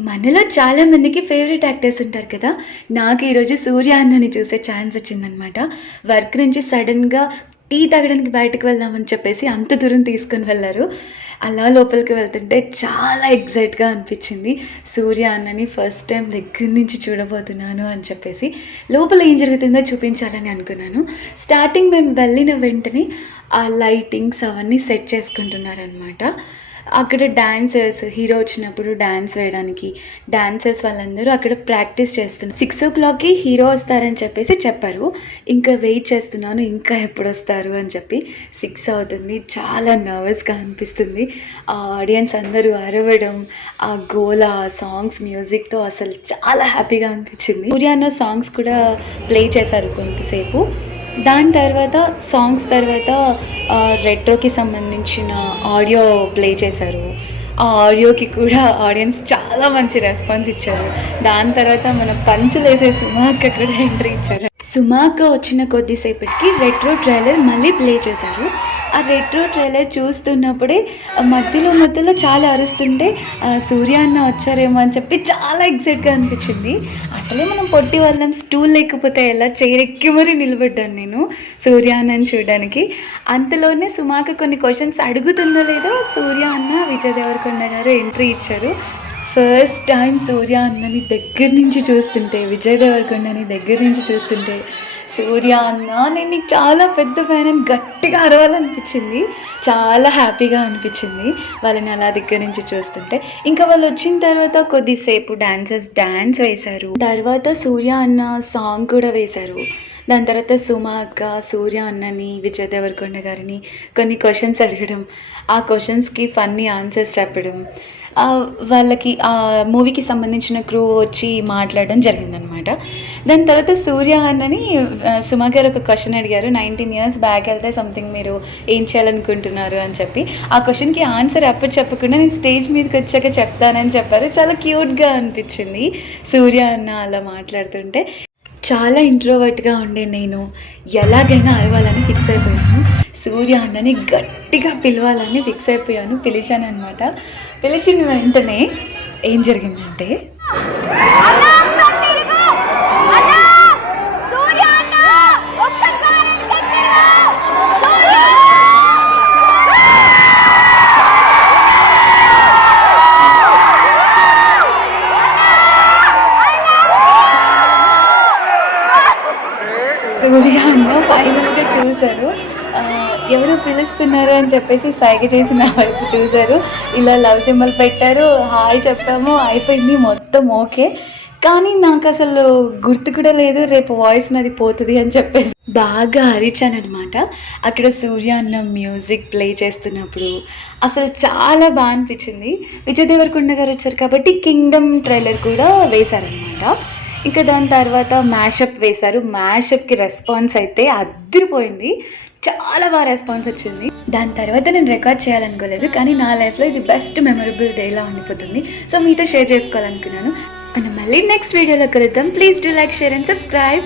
మనలో చాలా మందికి ఫేవరెట్ యాక్టర్స్ ఉంటారు కదా! నాకు ఈరోజు 'సూర్య' అన్నని చూసే ఛాన్స్ వచ్చిందనమాట. వర్క్ నుంచి సడెన్‌గా టీ తాగడానికి బయటకి వెళ్దామని చెప్పేసి అంత దూరం తీసుకొని వెళ్లారు. అలా లోపలికి వెళ్తుంటే చాలా ఎక్సైట్‌గా అనిపించింది. 'సూర్య' అన్నని ఫస్ట్ టైమ్ దగ్గర నుంచి చూడబోతున్నాను అని చెప్పేసి. లోపల ఏం జరుగుతుందో చూపించాలని అనుకున్నాను. స్టార్టింగ్ మేము వెళ్ళిన వెంటనే ఆ లైటింగ్స్ అవన్నీ సెట్ చేసుకుంటున్నారనమాట. అక్కడ డాన్సర్స్ హీరో వచ్చినప్పుడు డాన్స్ వేయడానికి డాన్సర్స్ వాళ్ళందరూ అక్కడ ప్రాక్టీస్ చేస్తున్నారు. 6:00కి హీరో వస్తారని చెప్పేసి చెప్పారు. ఇంకా వెయిట్ చేస్తున్నాను ఇంకా ఎప్పుడొస్తారు అని చెప్పి. 6 అవుతుంది. చాలా నర్వస్‌గా అనిపిస్తుంది. ఆ ఆడియన్స్ అందరూ అరవడం, ఆ గోల, ఆ సాంగ్స్ మ్యూజిక్‌తో అసలు చాలా హ్యాపీగా అనిపించింది. సూర్య అన్న సాంగ్స్ కూడా ప్లే చేశారు కొంతసేపు. దాని తర్వాత సాంగ్స్ తర్వాత రెట్రోకి సంబంధించిన ఆడియో ప్లే చేశారు. ఆ ఆడియోకి కూడా ఆడియన్స్ చాలా మంచి రెస్పాన్స్ ఇచ్చారు. దాని తర్వాత మన పంచులేసే సుమా అక్క కూడా ఎంట్రీ ఇచ్చారు. సుమా అక్క వచ్చిన కొద్దిసేపటికి రెట్రో ట్రైలర్ మళ్ళీ ప్లే చేశారు. ఆ రెట్రో ట్రైలర్ చూస్తున్నప్పుడే మధ్యలో చాలా అరుస్తుంటే సూర్య అన్న వచ్చారేమో అని చెప్పి చాలా ఎక్సైట్‌గా అనిపించింది. అసలే మనం పొట్టి వాళ్ళం, స్టూల్ లేకపోతే ఎలా చైర్ ఎక్కి మరీ నిలబడ్డాను నేను సూర్య అన్నని చూడడానికి. అంతలోనే సుమా అక్క కొన్ని క్వెషన్స్ అడుగుతుందో లేదో సూర్య అన్న, విజయ్ దేవరకొండ గారు ఎంట్రీ ఇచ్చారు. ఫస్ట్ టైం సూర్య అన్నని దగ్గర నుంచి చూస్తుంటే, విజయ్ దేవరకొండని దగ్గర నుంచి చూస్తుంటే, సూర్య అన్న నేను నీకు చాలా పెద్ద ఫ్యాన్ అని గట్టిగా అరవాలనిపించింది. చాలా హ్యాపీగా అనిపించింది వాళ్ళని అలా దగ్గర నుంచి చూస్తుంటే. ఇంకా వాళ్ళు వచ్చిన తర్వాత కొద్దిసేపు డాన్సర్స్ డాన్స్ వేశారు. తర్వాత సూర్య అన్న సాంగ్ కూడా వేశారు. దాని తర్వాత సుమా అక్క సూర్య అన్నని, విజయ్ దేవరకొండ గారిని కొన్ని క్వెషన్స్ అడగడం, ఆ క్వెషన్స్‌కి ఫన్నీ ఆన్సర్స్ చెప్పడం, వాళ్ళకి ఆ మూవీకి సంబంధించిన క్రూ వచ్చి మాట్లాడడం జరిగిందనమాట. దాని తర్వాత సూర్య అన్నని సుమా గారు ఒక క్వెషన్ అడిగారు. 19 ఇయర్స్ బ్యాక్ వెళ్తే సంథింగ్ మీరు ఏం చేయాలనుకుంటున్నారు అని చెప్పి. ఆ క్వెషన్‌కి ఆన్సర్ అప్పుడు చెప్పకుండా నేను స్టేజ్ మీదకి వచ్చాక చెప్తానని చెప్పారు. చాలా క్యూట్‌గా అనిపించింది సూర్య అన్న అలా మాట్లాడుతుంటే. చాలా ఇంట్రోవర్ట్‌గా ఉండే నేను ఎలాగైనా అరవాలని ఫిక్స్ అయిపోయాను. సూర్య అన్నని గట్టిగా పిలవాలని ఫిక్స్ అయిపోయాను. పిలిచాననమాట. పిలిచిన వెంటనే ఏం జరిగిందంటే సూర్య అన్న ఫైనల్‌గా చూసారు. ఎవరో పిలుస్తున్నారు అని చెప్పేసి సైగ చేసి నా వైపు చూసారు. ఇలా లవ్ సింబల్ పెట్టారు. హాయ్ చెప్పాము. అయిపోయింది మొత్తం ఓకే. కానీ నాకసలు గుర్తు కూడా లేదు రేపు వాయిస్ నాది పోతది అని చెప్పేసి. బాగా అరిచాననమాట. అక్కడ సూర్య అన్న మ్యూజిక్ ప్లే చేస్తున్నప్పుడు అసలు చాలా అనిపించింది. విజయ్ దేవరకొండ గారు వచ్చారు కాబట్టి 'కింగ్డమ్' ట్రైలర్ కూడా వేశారనమాట. ఇంకా దాని తర్వాత మ్యాషప్ వేశారు. మ్యాషప్‌కి రెస్పాన్స్ అయితే అద్దిరిపోయింది. చాలా రెస్పాన్స్ వచ్చింది. దాని తర్వాత నేను రికార్డ్ చేయాలనుకోలేదు. కానీ నా లైఫ్‌లో ఇది బెస్ట్ మెమరబుల్ డేలా ఉండిపోతుంది. సో మీతో షేర్ చేసుకోవాలనుకున్నాను. మనం మళ్ళీ నెక్స్ట్ వీడియోలో కలుద్దాం. Please do like, share and subscribe.